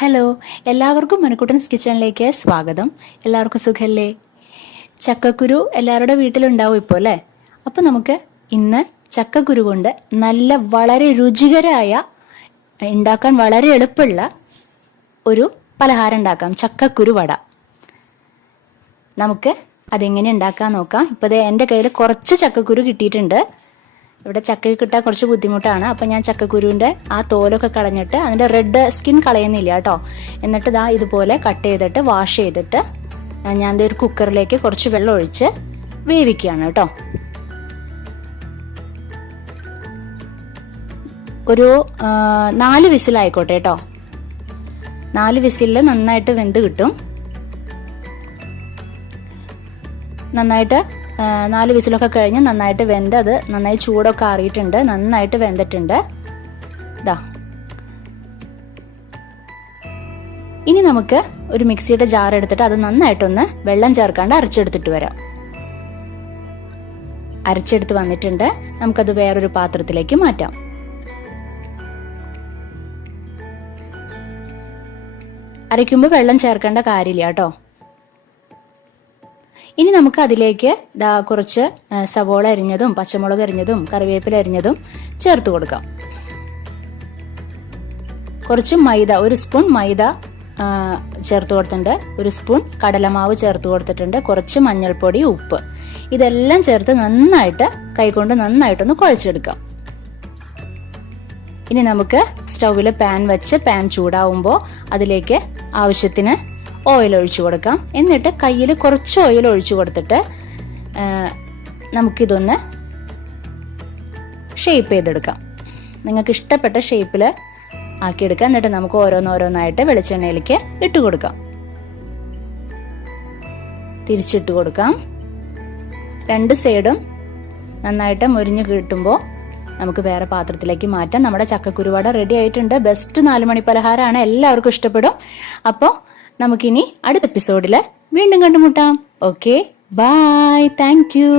Hello, എല്ലാവർക്കും മണിക്കുട്ടൻസ് കിച്ചണിലേക്ക് സ്വാഗതം. എല്ലാവർക്കും സുഖല്ലേ? ചക്കക്കുരു എല്ലാവരുടെ വീട്ടിലുണ്ടാവും ഇപ്പോൾ അല്ലേ? അപ്പോൾ നമുക്ക് ഇന്ന് ചക്കക്കുരു കൊണ്ട് വളരെ രുചികരമായ, ഉണ്ടാക്കാൻ വളരെ എളുപ്പമുള്ള ഒരു പലഹാരം ഉണ്ടാക്കാം, ചക്കക്കുരു വട. നമുക്ക് അതെങ്ങനെ ഉണ്ടാക്കാൻ നോക്കാം. ഇപ്പോൾ എൻ്റെ കയ്യിൽ കുറച്ച് ചക്കക്കുരു കിട്ടിയിട്ടുണ്ട്. ഇവിടെ ചക്ക കിട്ടാൻ കുറച്ച് ബുദ്ധിമുട്ടാണ്. അപ്പം ഞാൻ ചക്കക്കുരുവിൻ്റെ ആ തോലൊക്കെ കളഞ്ഞിട്ട് അതിൻ്റെ റെഡ് സ്കിൻ കളയുന്നില്ല കേട്ടോ. എന്നിട്ട് ഇതുപോലെ കട്ട് ചെയ്തിട്ട് വാഷ് ചെയ്തിട്ട് ഞാൻ ഒരു കുക്കറിലേക്ക് കുറച്ച് വെള്ളം ഒഴിച്ച് വേവിക്കുകയാണ് കേട്ടോ. ഒരു 4 വിസിലായിക്കോട്ടെ കേട്ടോ. 4 വിസിലിൽ നന്നായിട്ട് വെന്ത് കിട്ടും. നന്നായിട്ട് 4 വിസിലൊക്കെ കഴിഞ്ഞ് നന്നായിട്ട് വെന്ത്, അത് നന്നായി ചൂടൊക്കെ ആറിയിട്ടുണ്ട്, നന്നായിട്ട് വെന്തിട്ടുണ്ട്. ഇനി നമുക്ക് ഒരു മിക്സിയുടെ ജാർ എടുത്തിട്ട് അത് നന്നായിട്ടൊന്ന് വെള്ളം ചേർക്കാണ്ട് അരച്ചെടുത്തിട്ട് വരാം. അരച്ചെടുത്ത് വന്നിട്ടുണ്ട്. നമുക്കത് വേറൊരു പാത്രത്തിലേക്ക് മാറ്റാം. അരയ്ക്കുമ്പോൾ വെള്ളം ചേർക്കേണ്ട കാര്യമില്ല കേട്ടോ. ഇനി നമുക്ക് അതിലേക്ക് കുറച്ച് സവോള അരിഞ്ഞതും പച്ചമുളക് അരിഞ്ഞതും കറിവേപ്പില അരിഞ്ഞതും ചേർത്ത് കൊടുക്കാം. കുറച്ച് മൈദ, 1 സ്പൂൺ മൈദ ചേർത്ത് കൊടുത്തിട്ടുണ്ട്. 1 സ്പൂൺ കടലമാവ് ചേർത്ത് കൊടുത്തിട്ടുണ്ട്. കുറച്ച് മഞ്ഞൾപ്പൊടി, ഉപ്പ്, ഇതെല്ലാം ചേർത്ത് നന്നായിട്ട് കൈകൊണ്ട് നന്നായിട്ടൊന്ന് കുഴച്ചെടുക്കാം. ഇനി നമുക്ക് സ്റ്റൗവിൽ പാൻ വെച്ച് പാൻ ചൂടാവുമ്പോൾ അതിലേക്ക് ആവശ്യത്തിന് ഓയിൽ ഒഴിച്ചു കൊടുക്കാം. എന്നിട്ട് കയ്യിൽ കുറച്ച് ഓയിൽ ഒഴിച്ചു കൊടുത്തിട്ട് നമുക്കിതൊന്ന് ഷേപ്പ് ചെയ്തെടുക്കാം. നിങ്ങൾക്ക് ഇഷ്ടപ്പെട്ട ഷേപ്പിൽ ആക്കിയെടുക്കാം. എന്നിട്ട് നമുക്ക് ഓരോന്നോരോന്നായിട്ട് വെളിച്ചെണ്ണയിലേക്ക് ഇട്ട് കൊടുക്കാം. തിരിച്ചിട്ട് കൊടുക്കാം. 2 സൈഡും നന്നായിട്ട് മുരിഞ്ഞ് കിട്ടുമ്പോൾ നമുക്ക് വേറെ പാത്രത്തിലേക്ക് മാറ്റാം. നമ്മുടെ ചക്കക്കുരു വട റെഡി ആയിട്ടുണ്ട്. ബെസ്റ്റ് 4 മണി പലഹാരമാണ്, എല്ലാവർക്കും ഇഷ്ടപ്പെടും. അപ്പോൾ നമുക്കിനി അടുത്ത എപ്പിസോഡിൽ വീണ്ടും കണ്ടുമുട്ടാം. Okay, bye, thank U.